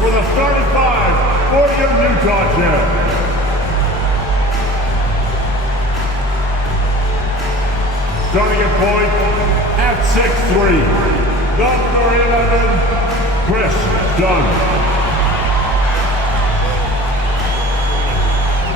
for the starting five for your Utah Jazz. Starting at point at 6'3", number 11, Chris Dunn.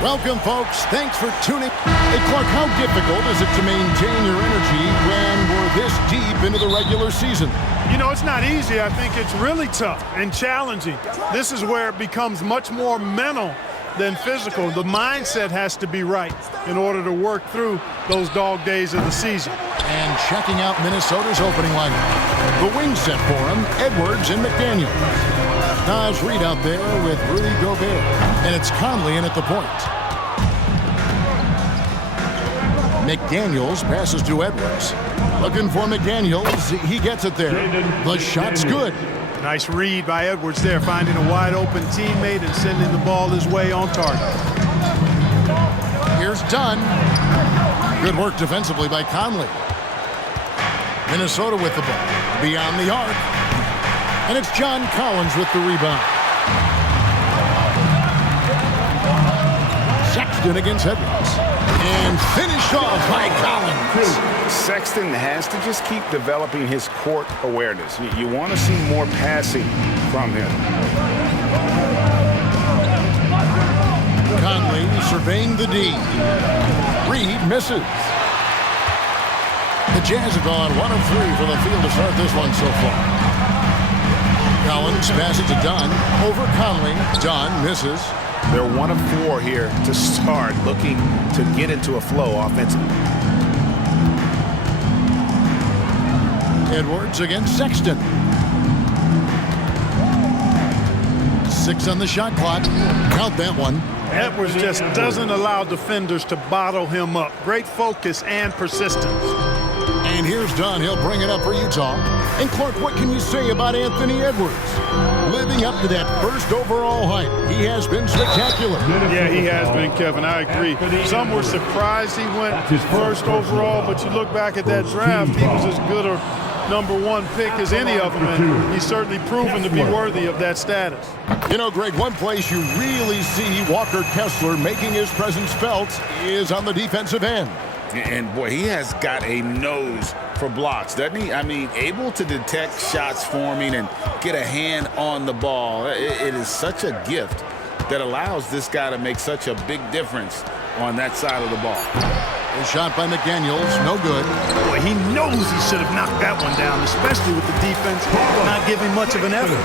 Welcome, folks. Thanks for tuning. Hey, Clark, how difficult is it to maintain your energy when we're this deep into the regular season? You know, it's not easy. I think it's really tough and challenging. This is where it becomes much more mental than physical. The mindset has to be right in order to work through those dog days of the season. And checking out Minnesota's opening lineup. The wing set for him, Edwards and McDaniel. Naz Reid out there with Rudy Gobert. And it's Conley in at the point. McDaniels passes to Edwards. Looking for McDaniels. He gets it there. The shot's good. Nice read by Edwards there, finding a wide-open teammate and sending the ball his way on target. Here's Dunn. Good work defensively by Conley. Minnesota with the ball. Beyond the arc. And it's John Collins with the rebound. Sexton against Edwards. And finished off by Collins. Sexton has to just keep developing his court awareness. You want to see more passing from him. Conley surveying the D. Reid misses. The Jazz have gone 1 of 3 from the field to start this one so far. Collins passes to Dunn. Over Conley. Dunn misses. They're 1 of 4 here to start, looking to get into a flow offensively. Edwards against Sexton. 6 on the shot clock. Count that one. Edwards just doesn't allow defenders to bottle him up. Great focus and persistence. And here's Dunn. He'll bring it up for Utah. And Clark, what can you say about Anthony Edwards? Living up to that first overall hype. He has been spectacular. Yeah, he has been, Kevin. I agree. Some were surprised he went first overall, but you look back at that draft, he was as good a #1 pick as any of them, and he's certainly proven to be worthy of that status. You know, Greg, one place you really see Walker Kessler making his presence felt is on the defensive end. And, boy, he has got a nose for blocks, doesn't he? I mean, able to detect shots forming and get a hand on the ball. It is such a gift that allows this guy to make such a big difference on that side of the ball. A shot by McDaniels, no good. Boy, he knows he should have knocked that one down, especially with the defense not giving much of an effort.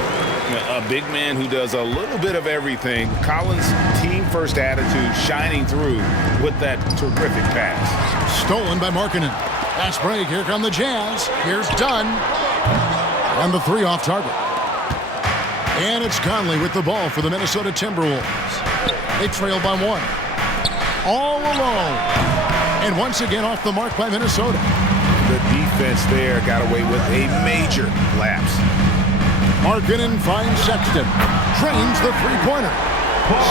A big man who does a little bit of everything. Collins' team-first attitude shining through with that terrific pass. Stolen by Markkanen. Fast break. Here come the Jazz. Here's Dunn. And the 3 off target. And it's Conley with the ball for the Minnesota Timberwolves. They trail by 1. All alone. And once again off the mark by Minnesota. The defense there got away with a major lapse. Markkanen finds Sexton. Trains the three-pointer.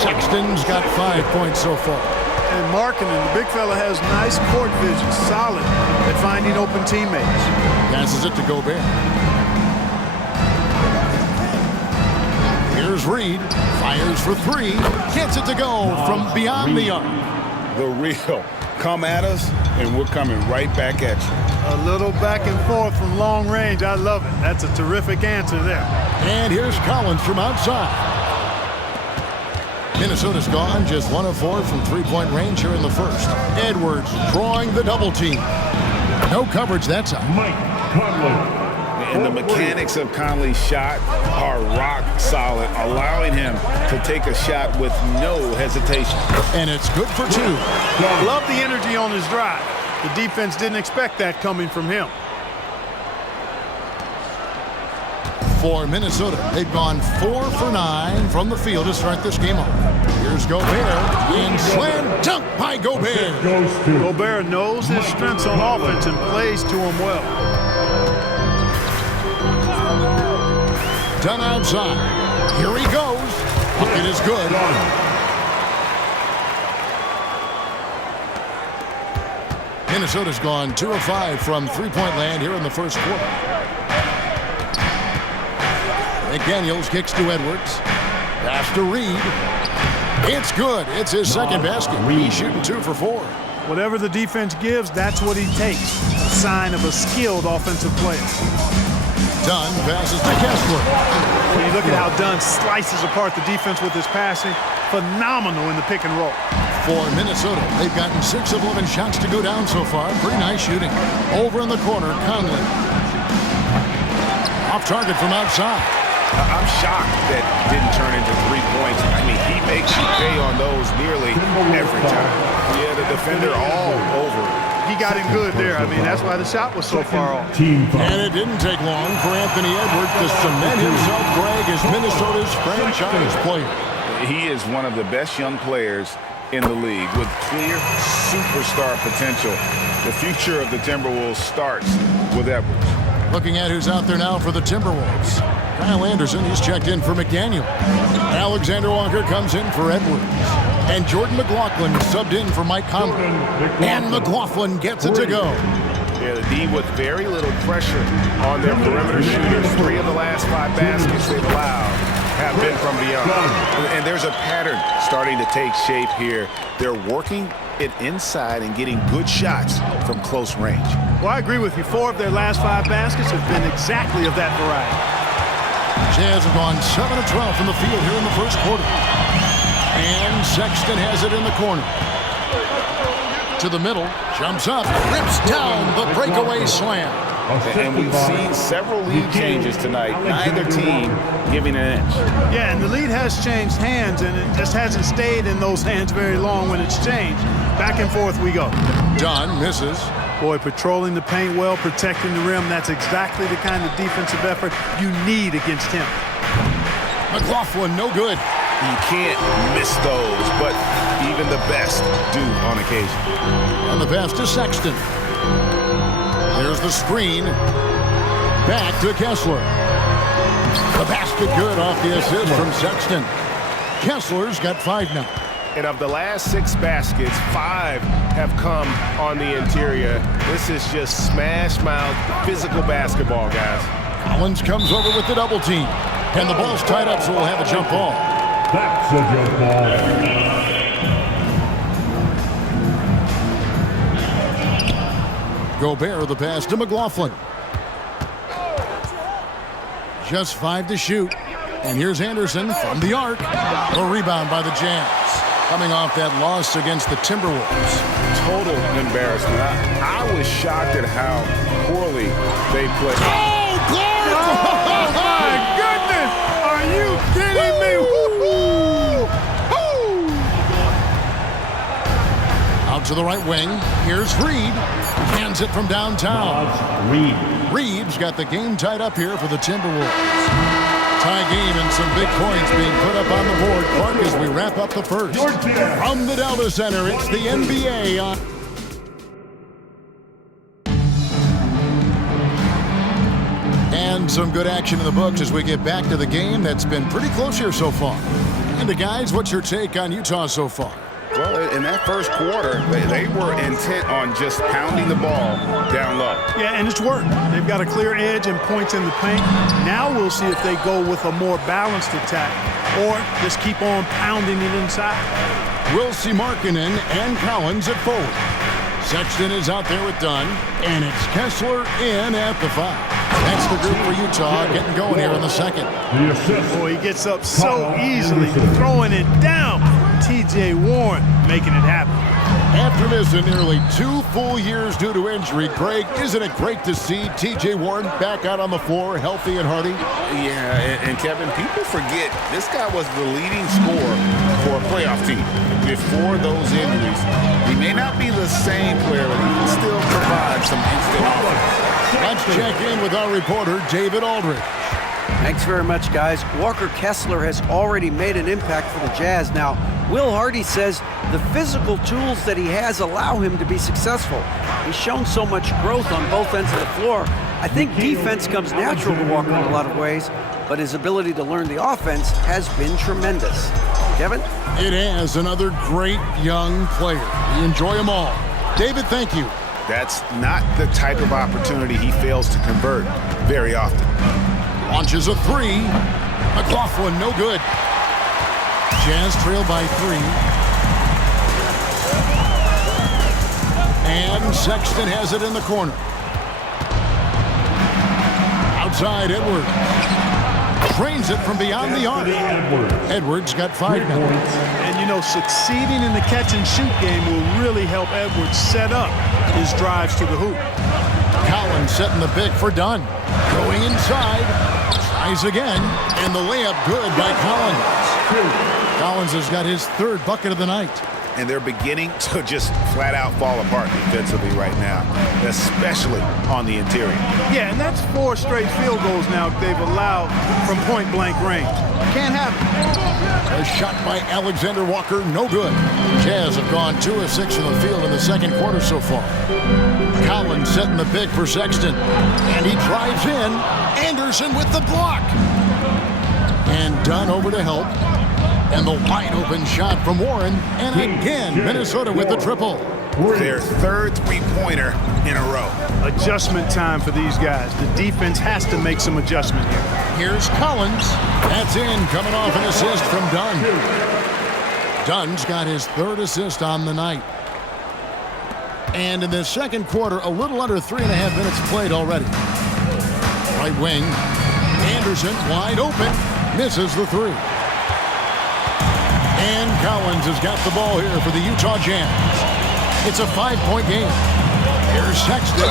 Sexton's got 5 points so far. And Markkanen, the big fella, has nice court vision, solid at finding open teammates. Passes it to Gobert. Here's Reid. Fires for 3. Gets it to go from beyond the arc. The real. Come at us, and we're coming right back at you. A little back and forth from long range. I love it. That's a terrific answer there. And here's Collins from outside. Minnesota's gone just 1 of 4 from three-point range here in the first. Edwards drawing the double team. No coverage that time. Mike Conley. And the mechanics of Conley's shot are rock solid, allowing him to take a shot with no hesitation. And it's good for 2. Love the energy on his drive. The defense didn't expect that coming from him. For Minnesota, they've gone 4 for 9 from the field to start this game off. Here's Gobert, and slam dunk by Gobert. Gobert knows his strengths on offense and plays to him well. Dunn outside. Here he goes. Bucket is good. Minnesota's gone 2 of 5 from three-point land here in the first quarter. McDaniels kicks to Edwards. Pass to Reed. It's good. It's his second basket. He's shooting 2 for 4. Whatever the defense gives, that's what he takes. A sign of a skilled offensive player. Dunn passes to Kessler. When you look at how Dunn slices apart the defense with his passing, phenomenal in the pick and roll. For Minnesota, they've gotten 6 of 11 shots to go down so far. Pretty nice shooting. Over in the corner, Conley. Off target from outside. I'm shocked that didn't turn into 3 points. I mean, he makes you pay on those nearly every time. Yeah, the defender all over. He got in good there. I mean, that's why the shot was so far off. And it didn't take long for Anthony Edwards to cement himself, Greg, as Minnesota's franchise player. He is one of the best young players in the league with clear superstar potential. The future of the Timberwolves starts with Edwards. Looking at who's out there now for the Timberwolves. Kyle Anderson, he's checked in for McDaniel. Alexander Walker comes in for Edwards. And Jordan McLaughlin subbed in for Mike Conley. And McLaughlin gets it to go. Yeah, the D with very little pressure on their perimeter shooters. 3 of the last 5 baskets they've allowed have been from beyond. And there's a pattern starting to take shape here. They're working it inside and getting good shots from close range. Well, I agree with you. 4 of their last 5 baskets have been exactly of that variety. Jazz have gone 7 of 12 from the field here in the first quarter. And Sexton has it in the corner. To the middle, jumps up, rips down the breakaway slam. And we've seen several lead changes tonight, neither team giving an inch. Yeah, and the lead has changed hands, and it just hasn't stayed in those hands very long when it's changed. Back and forth we go. Dunn misses. Boy, patrolling the paint well, protecting the rim, that's exactly the kind of defensive effort you need against him. McLaughlin, no good. You can't miss those, but even the best do on occasion. And the pass to Sexton. There's the screen. Back to Kessler. The basket good off the assist from Sexton. Kessler's got 5 now. And of the last 6 baskets, 5 have come on the interior. This is just smash mouth physical basketball, guys. Collins comes over with the double team. And the ball's tied up, so we'll have a jump ball. That's a jump ball. Gobert, the pass to McLaughlin. Just 5 to shoot. And here's Anderson from the arc. A rebound by the Jazz. Coming off that loss against the Timberwolves. Total embarrassment. I was shocked at how poorly they played. Oh, Clark! Oh, my goodness! Are you kidding me? Out to the right wing. Here's Reed. Hands it from downtown. Reed's got the game tied up here for the Timberwolves. Tie game and some big points being put up on the board, Clark, as we wrap up the first. From the Delta Center, it's the NBA on. And some good action in the books as we get back to the game that's been pretty close here so far. And guys, what's your take on Utah so far? Well, in that first quarter, they were intent on just pounding the ball down low. Yeah, and it's worked. They've got a clear edge and points in the paint. Now we'll see if they go with a more balanced attack or just keep on pounding it inside. We'll see Markkanen and Collins at forward. Sexton is out there with Dunn, and it's Kessler in at the 5. That's the group for Utah getting going here in the second. Boy, he gets up so easily, throwing it down. T.J. Warren making it happen. After missing nearly 2 full years due to injury, Greg, isn't it great to see T.J. Warren back out on the floor, healthy and hearty? Yeah, and Kevin, people forget this guy was the leading scorer for a playoff team before those injuries. He may not be the same player, but he can still provide some instant offense. Let's check in with our reporter, David Aldridge. Thanks very much, guys. Walker Kessler has already made an impact for the Jazz. Now, Will Hardy says the physical tools that he has allow him to be successful. He's shown so much growth on both ends of the floor. I think defense comes natural to Walker in a lot of ways, but his ability to learn the offense has been tremendous. Kevin? It has another great young player. We enjoy them all. David, thank you. That's not the type of opportunity he fails to convert very often. Launches a 3. McLaughlin, no good. Jazz trail by 3. And Sexton has it in the corner. Outside, Edwards. Trains it from beyond the arc. Edwards got 5 now. And, you know, succeeding in the catch-and-shoot game will really help Edwards set up his drives to the hoop. Collins setting the pick for Dunn. Going inside. Tries again. And the layup good by Collins. Collins has got his 3rd bucket of the night. And they're beginning to just flat-out fall apart defensively right now, especially on the interior. Yeah, and that's 4 straight field goals now they've allowed from point-blank range. Can't happen. A shot by Alexander Walker, no good. Jazz have gone 2 of 6 from the field in the second quarter so far. Collins setting the pick for Sexton. And he drives in. Anderson with the block. And Dunn over to help. And the wide-open shot from Warren. And again, Minnesota with the triple. Their 3rd three-pointer in a row. Adjustment time for these guys. The defense has to make some adjustment here. Here's Collins. That's in, coming off an assist from Dunn. Dunn's got his 3rd assist on the night. And in the second quarter, a little under 3.5 minutes played already. Right wing. Anderson wide open. Misses the 3. And Collins has got the ball here for the Utah Jazz. It's a 5-point game. Here's Sexton.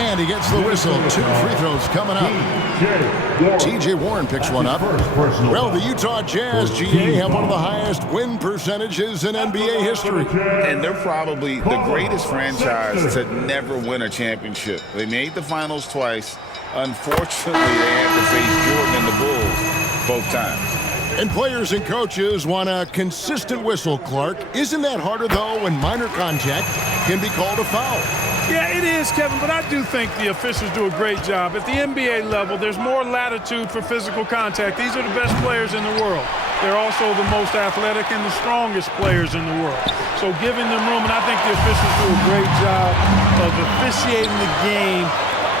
And he gets the whistle. 2 free throws coming up. T.J. Warren picks one up. Well, the Utah Jazz, GA, have one of the highest win percentages in NBA history. And they're probably the greatest franchise to never win a championship. They made the finals twice. Unfortunately, they had to face Jordan and the Bulls both times. And players and coaches want a consistent whistle, Clark. Isn't that harder, though, when minor contact can be called a foul? Yeah, it is, Kevin, but I do think the officials do a great job. At the NBA level, there's more latitude for physical contact. These are the best players in the world. They're also the most athletic and the strongest players in the world. So giving them room, and I think the officials do a great job of officiating the game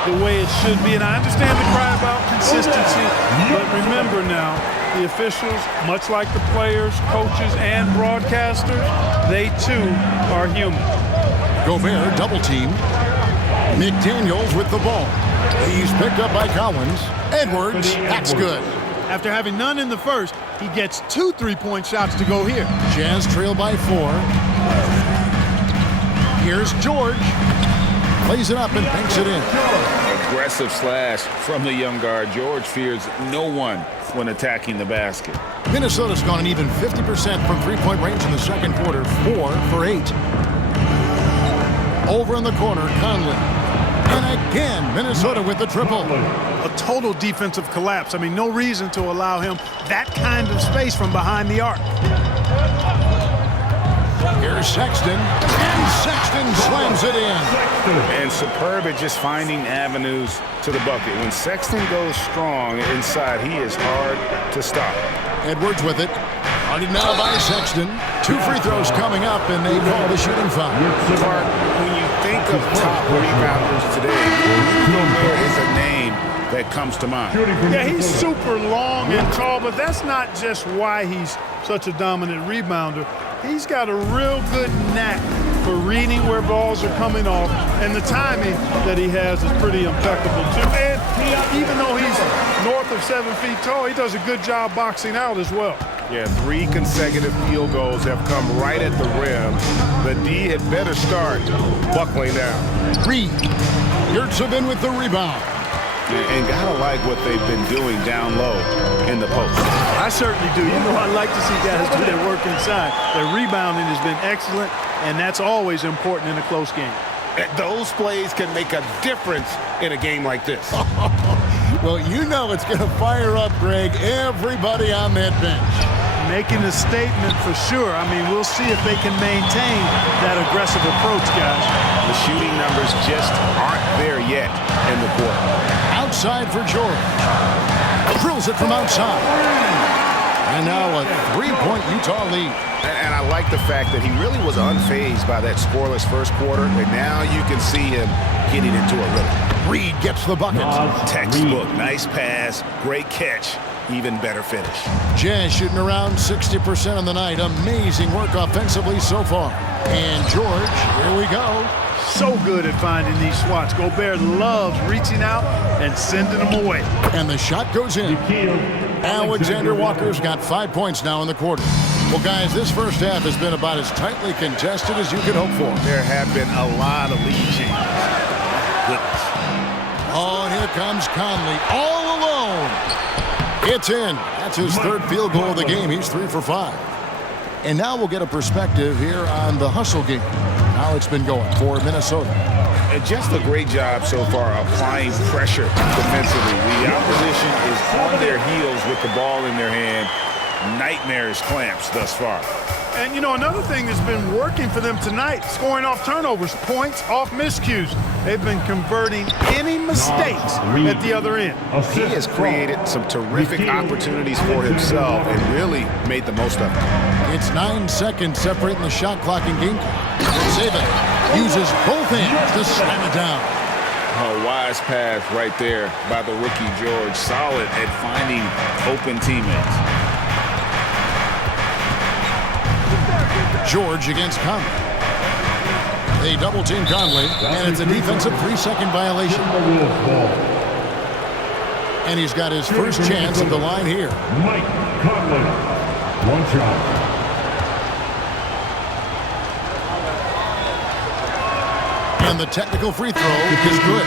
the way it should be. And I understand the cry about consistency, but remember now, the officials, much like the players, coaches, and broadcasters, they too are human. Gobert double team. McDaniels with the ball. He's picked up by Collins. Edwards, that's good. After having none in the first, he gets 2 3-point shots to go here. Jazz trail by 4. Here's George. Plays it up and banks it in. Aggressive slash from the young guard. George fears no one when attacking the basket. Minnesota's gone an even 50% from 3-point range in the second quarter. 4 for 8. Over in the corner, Conley. And again, Minnesota with the triple. A total defensive collapse. I mean, no reason to allow him that kind of space from behind the arc. Here's Sexton, and Sexton slams it in. And superb at just finding avenues to the bucket. When Sexton goes strong inside, he is hard to stop. Edwards with it. Guarded now by Sexton. 2 free throws coming up, and they call the shooting foul. Clark, when you think of top rebounders today, there is a name that comes to mind. Yeah, he's super long and tall, but that's not just why he's such a dominant rebounder. He's got a real good knack for reading where balls are coming off, and the timing that he has is pretty impeccable, too. And even though he's north of 7 feet tall, he does a good job boxing out as well. Yeah, 3 consecutive field goals have come right at the rim. The D had better start buckling down. Reed. Yurtsevin with the rebound. And gotta like what they've been doing down low in the post. I certainly do. You know, I like to see guys do their work inside. Their rebounding has been excellent, and that's always important in a close game. Those plays can make a difference in a game like this. Well, you know it's going to fire up, Greg, everybody on that bench. Making a statement for sure. I mean, we'll see if they can maintain that aggressive approach, guys. The shooting numbers just aren't there yet in the quarter. Outside for George. Drills it from outside. And now a 3-point Utah lead. And I like the fact that he really was unfazed by that scoreless first quarter. And now you can see him getting into a rhythm. Reed gets the bucket. Textbook, nice pass, great catch. even better finish. Jazz shooting around 60% on the night. Amazing work offensively so far. And George, here we go. So good at finding these swats. Gobert loves reaching out and sending them away. And the shot goes in. Alexander Walker's got 5 points now in the quarter. Well, guys, this first half has been about as tightly contested as you could hope for. There have been a lot of lead changes. Goodness. Oh, and here comes Conley all alone. It's in. That's his third field goal of the game. He's 3 for 5. And now we'll get a perspective here on the hustle game. How it's been going for Minnesota. And just a great job so far applying pressure defensively. The opposition is on their heels with the ball in their hand. Nightmarish clamps thus far. And, you know, another thing that's been working for them tonight, scoring off turnovers, points off miscues. They've been converting any mistakes at the other end. He has created some terrific opportunities for himself and really made the most of it. It's 9 seconds separating the shot clock and game clock. Saban uses both hands to slam it down. A wise pass right there by the rookie George. Solid at finding open teammates. George against Conley. They double-team Conley, and it's a defensive 3-second violation. And he's got his first chance at the line here. Mike Conley. One shot. And the technical free throw is good.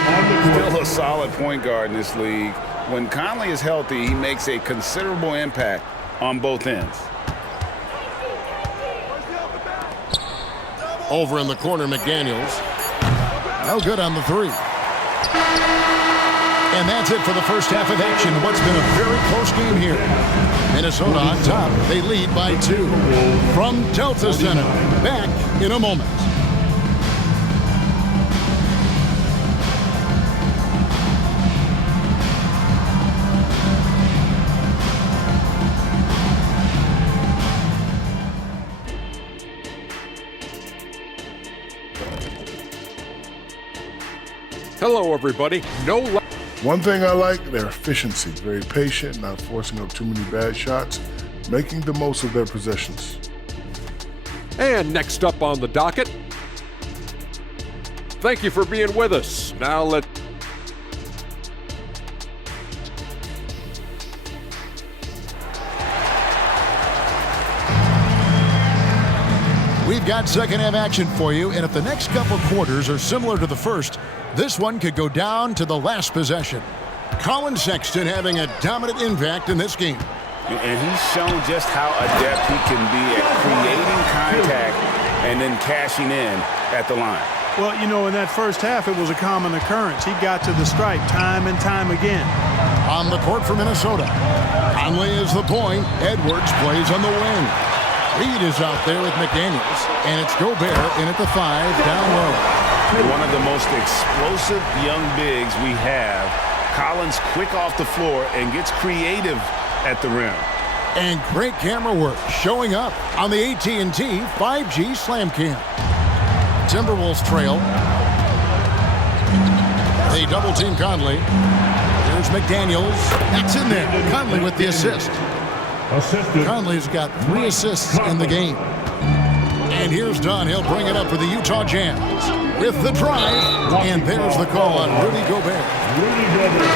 Still a solid point guard in this league. When Conley is healthy, he makes a considerable impact on both ends. Over in the corner, McDaniels. No good on the 3. And that's it for the first half of action. What's been a very close game here. Minnesota on top. They lead by 2. From Delta Center. Back in a moment. Hello, everybody. One thing I like, their efficiency. Very patient, not forcing up too many bad shots, making the most of their possessions. And next up on the docket, thank you for being with us. Now We've got second half action for you, and if the next couple quarters are similar to the first, this one could go down to the last possession. Colin Sexton having a dominant impact in this game. And he's shown just how adept he can be at creating contact and then cashing in at the line. Well, you know, in that first half, it was a common occurrence. He got to the stripe time and time again. On the court for Minnesota, Conley is the point. Edwards plays on the wing. Reed is out there with McDaniels, and it's Gobert in at the 5 down low. One of the most explosive young bigs we have. Collins quick off the floor and gets creative at the rim. And great camera work showing up on the AT&T 5G Slam Cam. Timberwolves trail. They double-team Conley. There's McDaniels. That's in there. Conley with the assist. Conley's got 3 assists in the game. And here's Dunn. He'll bring it up for the Utah Jazz with the drive. And there's the call on Rudy Gobert.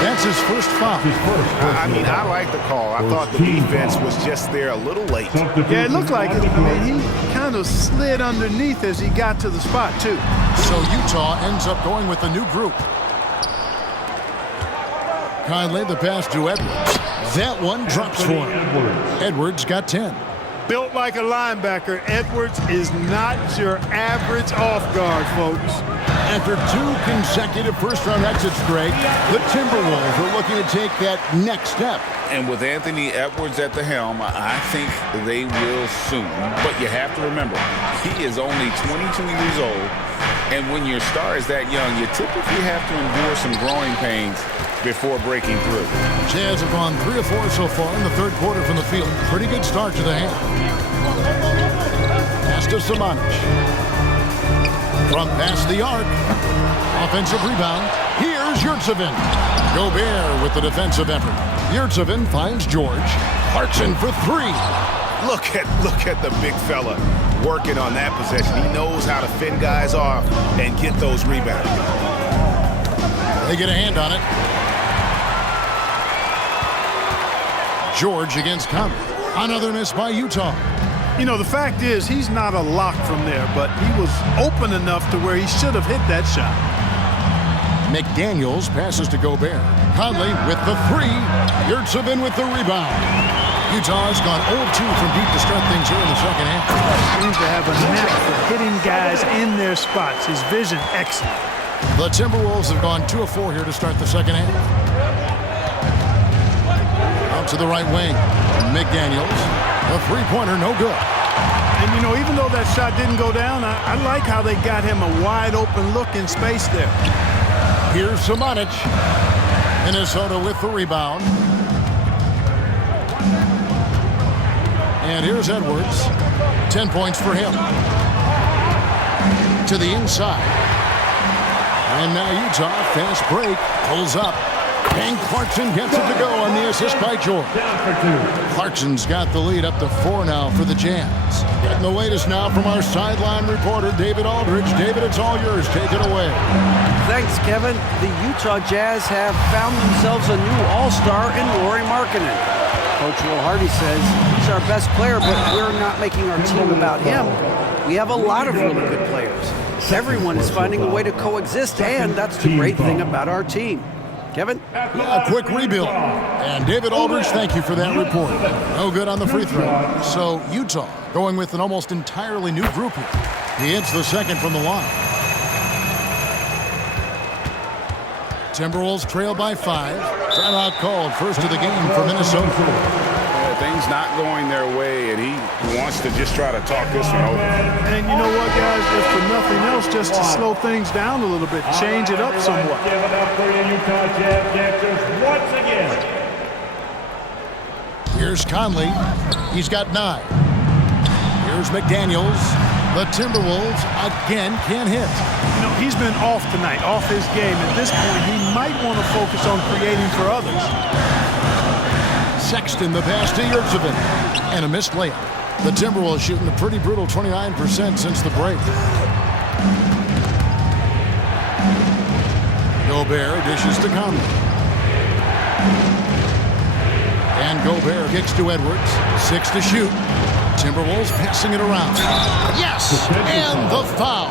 That's his first foul. I mean, I like the call. I thought the defense was just there a little late. Yeah, it looked like it. I mean, he kind of slid underneath as he got to the spot, too. So Utah ends up going with a new group. Conley, the pass to Edwards. That one drops for him. Edwards got 10. Built like a linebacker, Edwards is not your average off guard, folks. After 2 consecutive first-round exits, Greg, the Timberwolves are looking to take that next step. And with Anthony Edwards at the helm, I think they will soon. But you have to remember, he is only 22 years old. And when your star is that young, you typically have to endure some growing pains before breaking through. Jazz have gone 3 of 4 so far in the third quarter from the field. Pretty good start to the half. Pass to Samanic. From past the arc. Offensive rebound. Here's Yurtsevin. Gobert with the defensive effort. Yurtsevin finds George. Clarkson for three. Look at the big fella working on that possession. He knows how to fend guys off and get those rebounds. They get a hand on it. George against Conley. Another miss by Utah. You know, the fact is he's not a lock from there, but he was open enough to where he should have hit that shot. McDaniels passes to Gobert. Conley with the three. Yurtsevin with the rebound. Utah has gone 0-2 from deep to start things here in the second half. Seems to have a knack for hitting guys in their spots. His vision excellent. The Timberwolves have gone 2 of 4 here to start the second half. Out to the right wing. McDaniels. The three-pointer, no good. And, you know, even though that shot didn't go down, I like how they got him a wide-open look in space there. Here's Samanic. Minnesota with the rebound. And here's Edwards. 10 points for him. To the inside. And now Utah, fast break, pulls up. And Clarkson gets it to go on the assist by George. Clarkson's got the lead up to 4 now for the Jazz. Getting the latest now from our sideline reporter, David Aldridge. David, it's all yours. Take it away. Thanks, Kevin. The Utah Jazz have found themselves a new all-star in Lauri Markkanen. Coach Will Hardy says he's our best player, but we're not making our team about him. We have a lot of really good players. Everyone is finding a way to coexist, and that's the great thing about our team. Kevin? A quick rebuild. And David Aldridge, thank you for that report. No good on the free throw. So Utah going with an almost entirely new group here. He hits the second from the line. Timberwolves trail by 5. Timeout called first of the game for Minnesota. Things not going their way, and he wants to just try to talk this one over. And you know what, guys? If for nothing else, just to slow things down a little bit, change it up somewhat. Give it up for your Utah Jazz dancers once again. Here's Conley. He's got 9. Here's McDaniels. The Timberwolves again can't hit. You know, he's been off tonight, off his game. At this point, he might want to focus on creating for others. Sexton the pass to Yurtsevin. And a missed layup. The Timberwolves shooting a pretty brutal 29% since the break. Gobert dishes to Conley. And Gobert kicks to Edwards. 6 to shoot. Timberwolves passing it around. Yes! And the foul.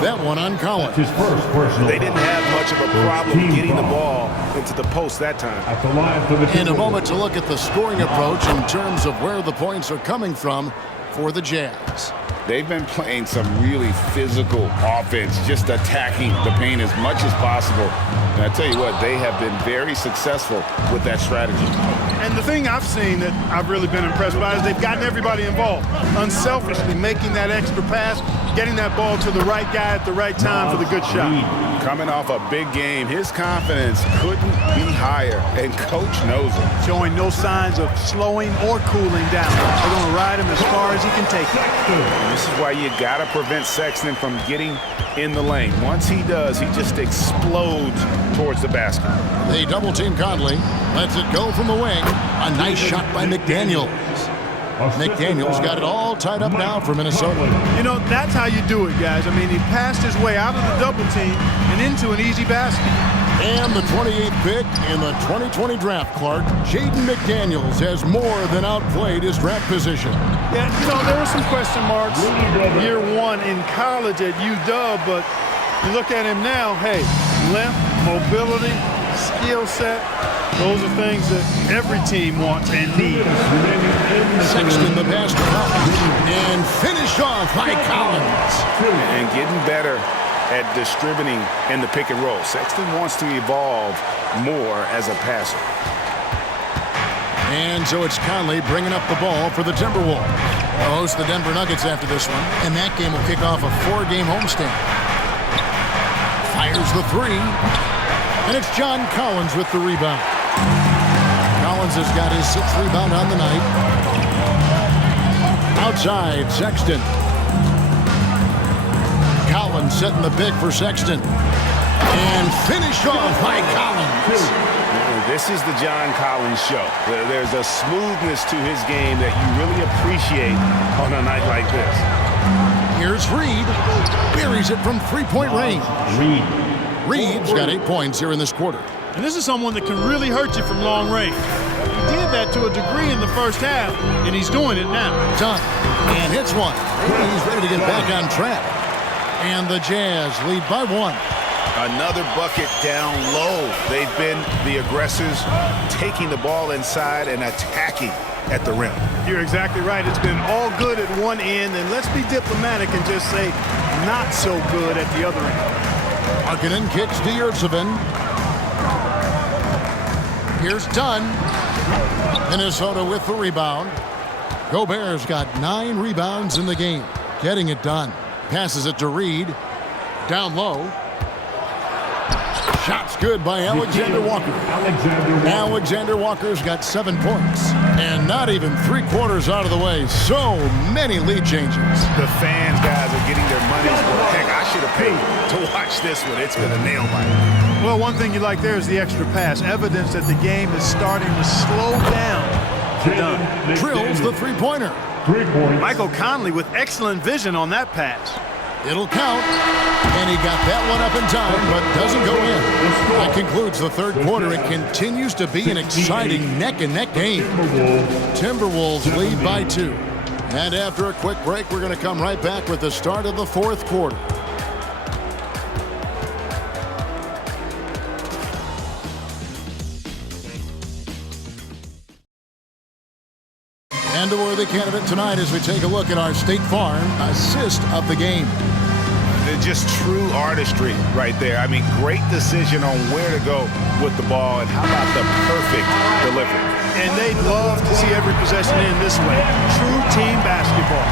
That one on Collins. His first personal. They didn't have much of a problem getting the ball into the post that time. At the line for the In a moment to look at the scoring approach in terms of where the points are coming from for the Jazz. They've been playing some really physical offense, just attacking the paint as much as possible. And I tell you what, they have been very successful with that strategy. And the thing I've seen that I've really been impressed by is they've gotten everybody involved, unselfishly making that extra pass, getting that ball to the right guy at the right time for the good shot. Coming off a big game, his confidence couldn't be higher, and Coach knows it. Showing no signs of slowing or cooling down. They're going to ride him as far as he can take it. And this is why you got to prevent Sexton from getting in the lane. Once he does, he just explodes towards the basket. They double-team Conley. Lets it go from the wing. A nice shot by McDaniels. McDaniels got it all tied up now for Minnesota. You know, that's how you do it, guys. I mean, he passed his way out of the double team and into an easy basket. And the 28th pick in the 2020 draft, Clark, Jaden McDaniels has more than outplayed his draft position. Yeah, you know, there were some question marks year 1 in college at UW, but you look at him now, hey, length, mobility, skill set, those are things that every team wants and needs. Sexton the pass to Collins. And finished off by Collins. And getting better at distributing in the pick and roll. Sexton wants to evolve more as a passer. And so it's Conley bringing up the ball for the Timberwolves. They'll host the Denver Nuggets after this one, and that game will kick off a 4-game homestand. Fires the 3, and it's John Collins with the rebound. Collins has got his 6th rebound on the night. Outside, Sexton. Collins setting the big for Sexton. And finished off by Collins. This is the John Collins show. There's a smoothness to his game that you really appreciate on a night like this. Here's Reed. Buries it from three-point range. Reed's got 8 points here in this quarter. And this is someone that can really hurt you from long range. He did that to a degree in the first half, and he's doing it now. Done. And hits one. Maybe he's ready to get back on track. And the Jazz lead by 1. Another bucket down low. They've been the aggressors, taking the ball inside and attacking at the rim. You're exactly right. It's been all good at one end, and let's be diplomatic and just say not so good at the other end. Markkanen kicks to Yurtseven. Here's Dunn. Minnesota with the rebound. Gobert's got 9 rebounds in the game. Getting it done. Passes it to Reed. Down low. Shot's good by Alexander Walker. Alexander Walker's got 7 points. And not even 3/4 out of the way. So many lead changes. The fans, guys, are getting their money's worth. Heck, I should have paid to watch this one. It's been a nail biter. Well, one thing you like there is the extra pass. Evidence that the game is starting to slow down. Done. Drills the three-pointer. 3 points. Michael Conley with excellent vision on that pass. It'll count. And he got that one up in time, but doesn't go in. That concludes the third quarter. It continues to be an exciting neck-and-neck game. Timberwolves lead by 2. And after a quick break, we're going to come right back with the start of the fourth quarter. And a worthy candidate tonight as we take a look at our State Farm assist of the game. Just true artistry right there. I mean, great decision on where to go with the ball, and how about the perfect delivery. And they'd love to see every possession end this way. True team basketball.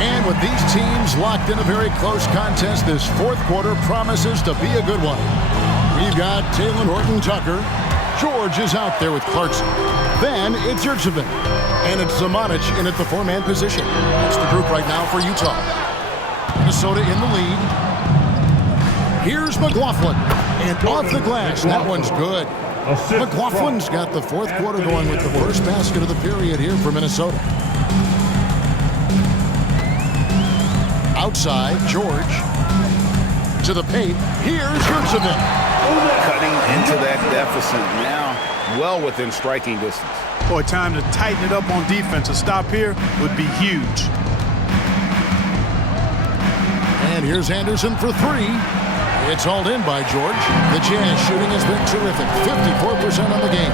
And with these teams locked in a very close contest, this fourth quarter promises to be a good one. We've got Taylor Horton-Tucker. George is out there with Clarkson. Then it's Yurtseven. And it's Zamanic in at the 4-man position. That's the group right now for Utah. Minnesota in the lead. Here's McLaughlin. And off the glass. That one's good. McLaughlin's got the fourth quarter going with the first basket of the period here for Minnesota. Outside, George. To the paint. Here's Yurtseven. Cutting into that deficit now, well within striking distance. Boy, time to tighten it up on defense. A stop here would be huge. And here's Anderson for 3. It's hauled in by George. The Jazz shooting has been terrific. 54% on the game.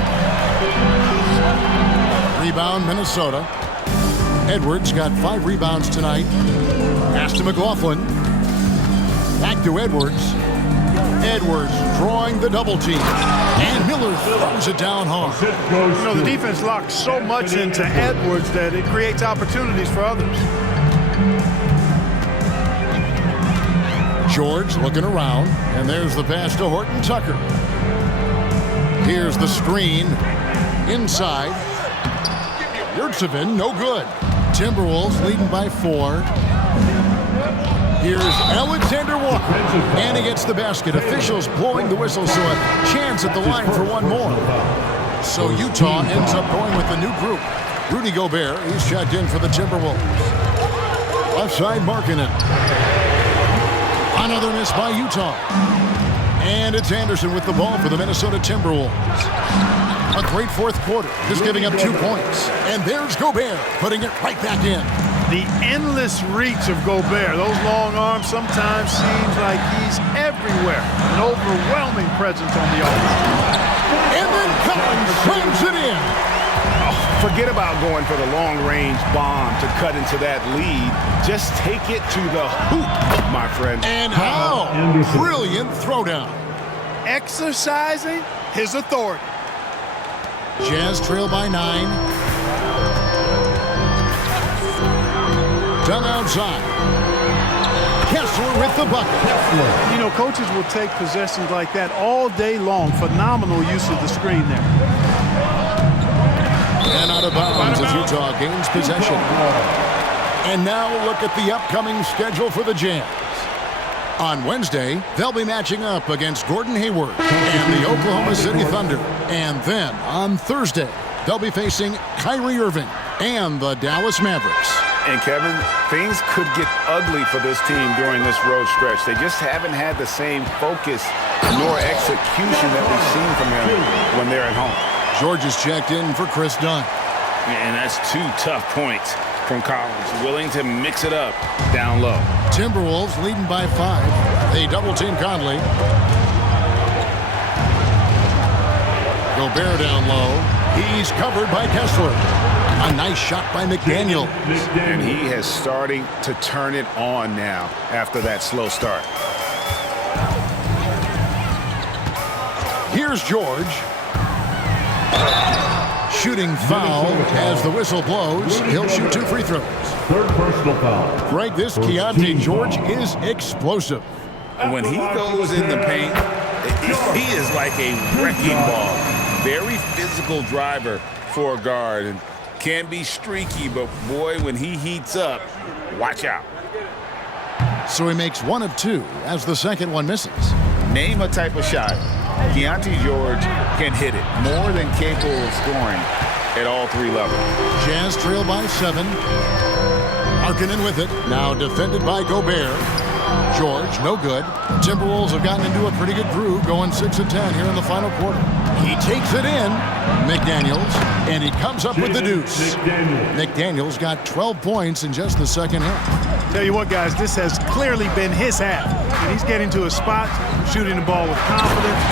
Rebound, Minnesota. Edwards got 5 rebounds tonight. Pass to McLaughlin. Back to Edwards. Edwards drawing the double team. And Miller throws it down hard. You know, the defense locks so much into Edwards that it creates opportunities for others. George looking around, and there's the pass to Horton-Tucker. Here's the screen. Inside. Yurtseven, no good. Timberwolves leading by 4. Here's Alexander Walker, and he gets the basket. Officials blowing the whistle, so a chance at the line for one more. So Utah ends up going with the new group. Rudy Gobert, he's checked in for the Timberwolves. Offside Markkanen. Another miss by Utah. And it's Anderson with the ball for the Minnesota Timberwolves. A great fourth quarter, just giving up 2 points. And there's Gobert, putting it right back in. The endless reach of Gobert. Those long arms sometimes seems like he's everywhere. An overwhelming presence on the offense. And then Collins slams it in. Oh, forget about going for the long-range bomb to cut into that lead. Just take it to the hoop, my friend. And how brilliant throwdown. Exercising his authority. Jazz trail by 9. Done outside. Kessler with the bucket. You know, coaches will take possessions like that all day long. Phenomenal use of the screen there. And out of bounds as Utah gains possession. And now look at the upcoming schedule for the Jazz. On Wednesday, they'll be matching up against Gordon Hayward and the Oklahoma City Thunder. And then on Thursday, they'll be facing Kyrie Irving and the Dallas Mavericks. And Kevin, things could get ugly for this team during this road stretch. They just haven't had the same focus nor execution that we've seen from them when they're at home. George is checked in for Chris Dunn. And that's 2 tough points from Collins, willing to mix it up down low. Timberwolves leading by 5. They double-team Conley. Gobert down low. He's covered by Kessler. A nice shot by McDaniel. And he is starting to turn it on now after that slow start. Here's George. Shooting foul as the whistle blows. He'll shoot 2 free throws. Third personal foul. Greg, this Keontae George is explosive. When he goes in the paint, he is like a wrecking ball. Very physical driver for a guard. And can be streaky, but boy, when he heats up, watch out. So he makes 1 of 2 as the second one misses. Name a type of shot Keontae George can hit it. More than capable of scoring at all 3 levels. Jazz trail by 7. Markkanen with it. Now defended by Gobert. George, no good. Timberwolves have gotten into a pretty good groove, going 6 of 10 here in the final quarter. He takes it in. McDaniels, and he comes up with the deuce. McDaniels got 12 points in just the second half. Tell you what, guys, this has clearly been his half. And he's getting to his spot, shooting the ball with confidence.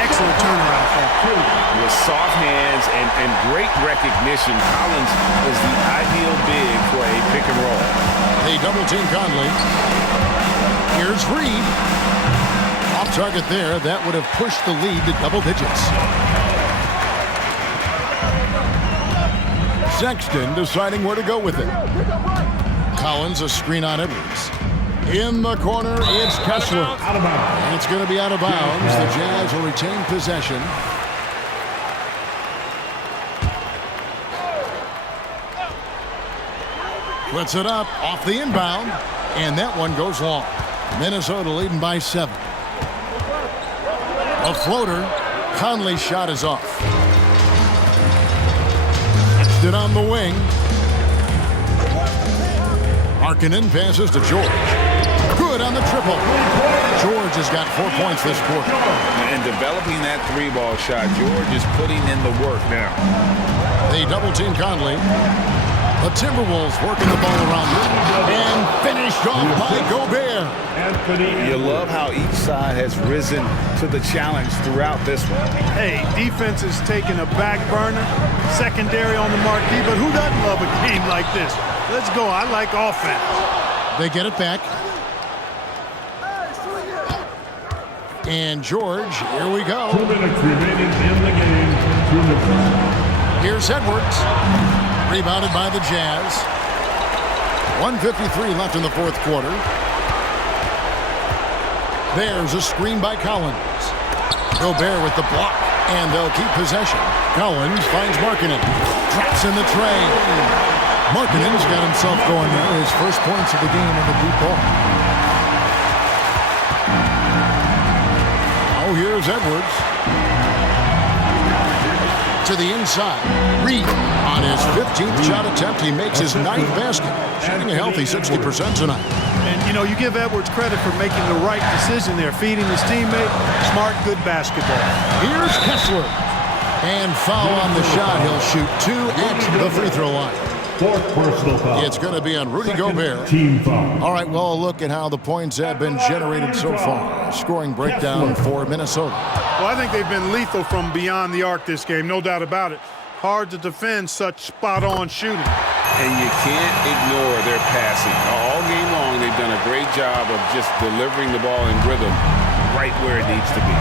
Excellent turnaround for him. With soft hands and great recognition, Collins is the ideal big for a pick and roll. They double-team Conley. Here's Reed. Off target there. That would have pushed the lead to double digits. Sexton deciding where to go with it. Collins a screen on Edwards. In the corner, it's Kessler. And it's going to be out of bounds. The Jazz will retain possession. Puts it up off the inbound. And that one goes long. Minnesota leading by 7. A floater. Conley's shot is off. It on the wing. Markkanen passes to George. Good on the triple. George has got 4 points this quarter. And developing that 3-ball shot, George is putting in the work now. They double-team Conley. The Timberwolves working the ball around him. And finished off by Gobert. You love how each side has risen to the challenge throughout this one. Hey, defense is taking a back burner, secondary on the marquee, but who doesn't love a game like this? Let's go. I like offense. They get it back. And George, here we go. 2 minutes remaining in the game. 2 minutes. Here's Edwards. Rebounded by the Jazz. 1:53 left in the fourth quarter. There's a screen by Collins. Gobert with the block, and they'll keep possession. Collins finds Markkanen. Traps in the tray. Markkanen's got himself going there. His first points of the game on the deep ball. Oh, here's Edwards. To the inside. Reed on his 15th shot attempt. He makes his 9th basket. Shooting a healthy 60% tonight. And, you know, you give Edwards credit for making the right decision there, feeding his teammate. Smart, good basketball. Here's Kessler. And foul on the shot. He'll shoot 2 at the free throw line. 4th personal foul. It's going to be on Rudy Gobert. Team foul. All right, well, look at how the points have been generated so far. Scoring breakdown for Minnesota. Well, I think they've been lethal from beyond the arc this game, no doubt about it. Hard to defend such spot-on shooting. And you can't ignore their passing. All game long, they've done a great job of just delivering the ball in rhythm right where it needs to be.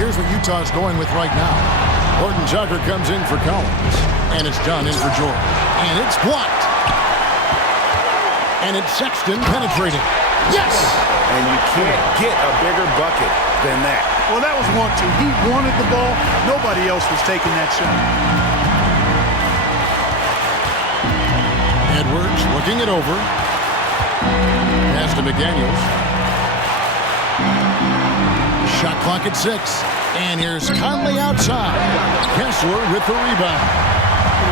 Here's what Utah's going with right now. Horton Tucker comes in for Collins. And it's done in for George. And it's blocked. And it's Sexton penetrating. Yes! And you can't get a bigger bucket than that. Well, that was 1-2. He wanted the ball. Nobody else was taking that shot. Edwards looking it over. Pass to McDaniels. Shot clock at 6. And here's Conley outside. Kessler with the rebound.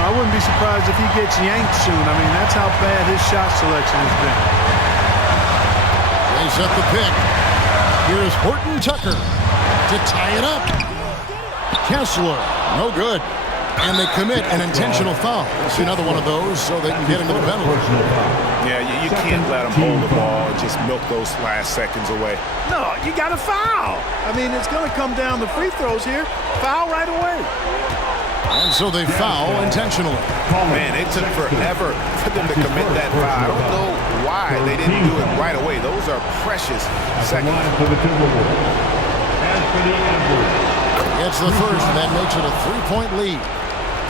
I wouldn't be surprised if he gets yanked soon. I mean, that's how bad his shot selection has been. They set the pick. Here's Horton Tucker to tie it up. Kessler, no good. And they commit an intentional foul. See another one of those so they can get into the penalty. Yeah, you can't let them hold the ball and just milk those last seconds away. No, you got to foul. I mean, it's going to come down to free throws here. Foul right away. And so they foul intentionally. Man, it took forever for them to commit that foul. I don't know why they didn't do it right away. Those are precious seconds. It's the first, and that makes it a 3-point lead.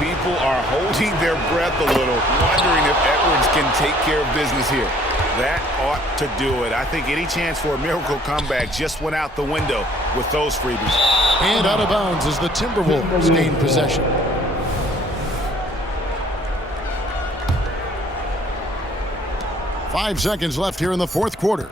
People are holding their breath a little, wondering if Edwards can take care of business here. That ought to do it. I think any chance for a miracle comeback just went out the window with those freebies. And out of bounds as the Timberwolves gain possession. Five seconds left here in the fourth quarter.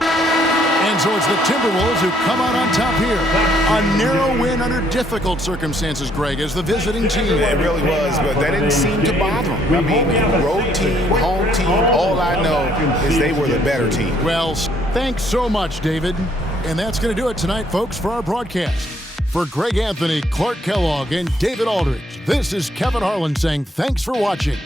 And so it's the Timberwolves who come out on top here. A narrow win under difficult circumstances, Greg, as the visiting team. It really was, but that didn't seem to bother them. I mean, road team, home team, all I know is they were the better team. Well, thanks so much, David. And that's going to do it tonight, folks, for our broadcast. For Greg Anthony, Clark Kellogg, and David Aldridge, this is Kevin Harlan saying thanks for watching.